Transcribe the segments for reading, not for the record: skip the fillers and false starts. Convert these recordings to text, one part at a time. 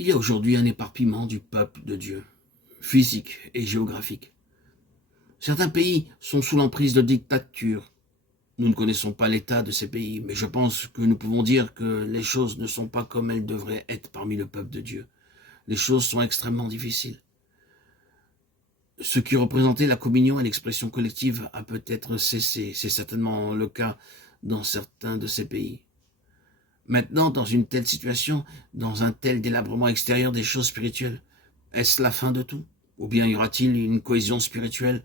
Il y a aujourd'hui un éparpillement du peuple de Dieu, physique et géographique. Certains pays sont sous l'emprise de dictatures. Nous ne connaissons pas l'état de ces pays, mais je pense que nous pouvons dire que les choses ne sont pas comme elles devraient être parmi le peuple de Dieu. Les choses sont extrêmement difficiles. Ce qui représentait la communion et l'expression collective a peut-être cessé. C'est certainement le cas dans certains de ces pays. Maintenant, dans une telle situation, dans un tel délabrement extérieur des choses spirituelles, est-ce la fin de tout? Ou bien y aura-t-il une cohésion spirituelle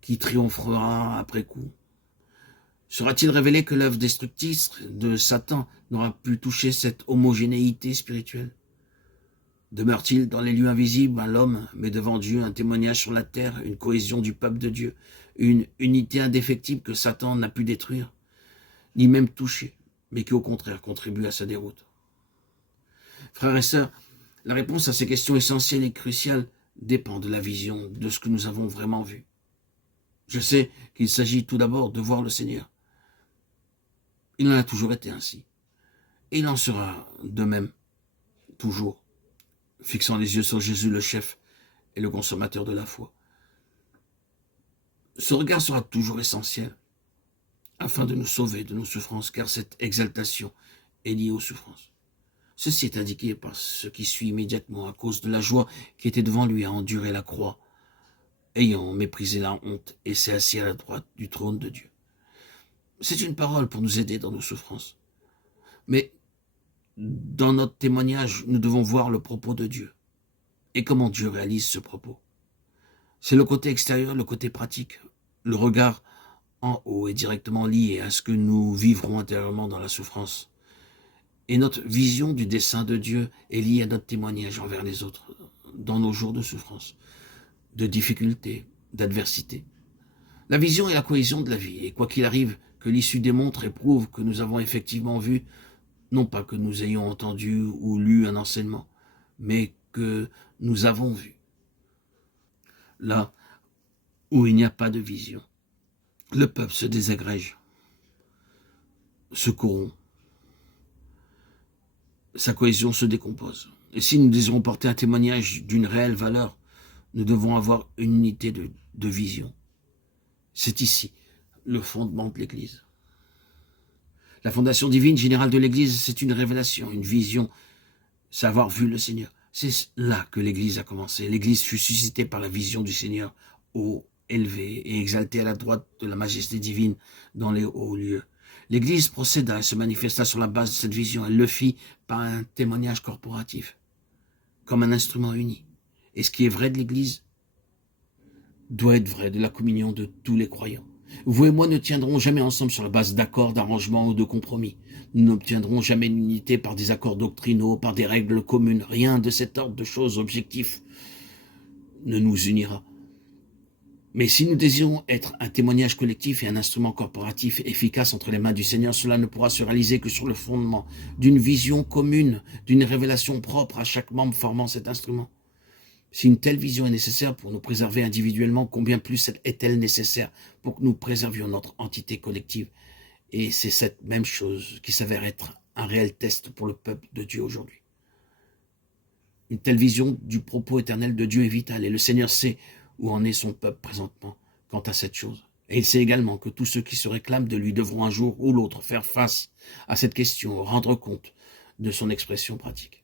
qui triomphera après coup? Sera-t-il révélé que l'œuvre destructrice de Satan n'aura pu toucher cette homogénéité spirituelle? Demeure-t-il dans les lieux invisibles à l'homme, mais devant Dieu, un témoignage sur la terre, une cohésion du peuple de Dieu, une unité indéfectible que Satan n'a pu détruire, ni même toucher, mais qui au contraire contribue à sa déroute? Frères et sœurs, la réponse à ces questions essentielles et cruciales dépend de la vision, de ce que nous avons vraiment vu. Je sais qu'il s'agit tout d'abord de voir le Seigneur. Il en a toujours été ainsi. Et il en sera de même, toujours, fixant les yeux sur Jésus le chef et le consommateur de la foi. Ce regard sera toujours essentiel afin de nous sauver de nos souffrances, car cette exaltation est liée aux souffrances. Ceci est indiqué par ce qui suit immédiatement à cause de la joie qui était devant lui à endurer la croix, ayant méprisé la honte et s'est assis à la droite du trône de Dieu. C'est une parole pour nous aider dans nos souffrances. Mais dans notre témoignage, nous devons voir le propos de Dieu et comment Dieu réalise ce propos. C'est le côté extérieur, le côté pratique. Le regard en haut est directement lié à ce que nous vivrons intérieurement dans la souffrance. Et notre vision du dessein de Dieu est liée à notre témoignage envers les autres dans nos jours de souffrance, de difficultés, d'adversité. La vision est la cohésion de la vie, et quoi qu'il arrive, que l'issue démontre et prouve que nous avons effectivement vu, non pas que nous ayons entendu ou lu un enseignement, mais que nous avons vu. Là où il n'y a pas de vision, le peuple se désagrège, se corrompt, sa cohésion se décompose. Et si nous désirons porter un témoignage d'une réelle valeur, nous devons avoir une unité de vision. C'est ici le fondement de l'Église. La fondation divine générale de l'Église, c'est une révélation, une vision, c'est avoir vu le Seigneur. C'est là que l'Église a commencé. L'Église fut suscitée par la vision du Seigneur, haut, élevé et exalté à la droite de la majesté divine dans les hauts lieux. L'Église procéda et se manifesta sur la base de cette vision. Elle le fit par un témoignage corporatif, comme un instrument uni. Et ce qui est vrai de l'Église doit être vrai de la communion de tous les croyants. Vous et moi ne tiendrons jamais ensemble sur la base d'accords, d'arrangements ou de compromis. Nous n'obtiendrons jamais l'unité par des accords doctrinaux, par des règles communes. Rien de cet ordre de choses objectifs ne nous unira. Mais si nous désirons être un témoignage collectif et un instrument corporatif efficace entre les mains du Seigneur, cela ne pourra se réaliser que sur le fondement d'une vision commune, d'une révélation propre à chaque membre formant cet instrument. Si une telle vision est nécessaire pour nous préserver individuellement, combien plus est-elle nécessaire pour que nous préservions notre entité collective? Et c'est cette même chose qui s'avère être un réel test pour le peuple de Dieu aujourd'hui. Une telle vision du propos éternel de Dieu est vitale, et le Seigneur sait où en est son peuple présentement quant à cette chose. Et il sait également que tous ceux qui se réclament de lui devront un jour ou l'autre faire face à cette question, rendre compte de son expression pratique.